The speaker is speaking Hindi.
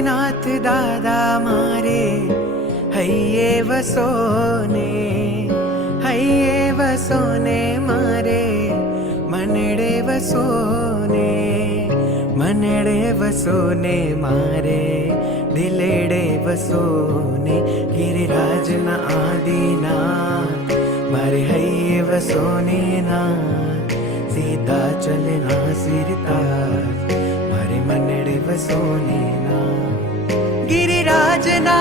आदिनाथ दादा मारे हइये वसोने, हइये वसोने मारे मनडे वसोने, मनडे वसोने मारे दिलेडे वसोने। गिरिराज न आदिनाथ मारे हइये वसोने ना, सीता चलना सिरताज मारे मनडे वसोने ना। गिरिराज ना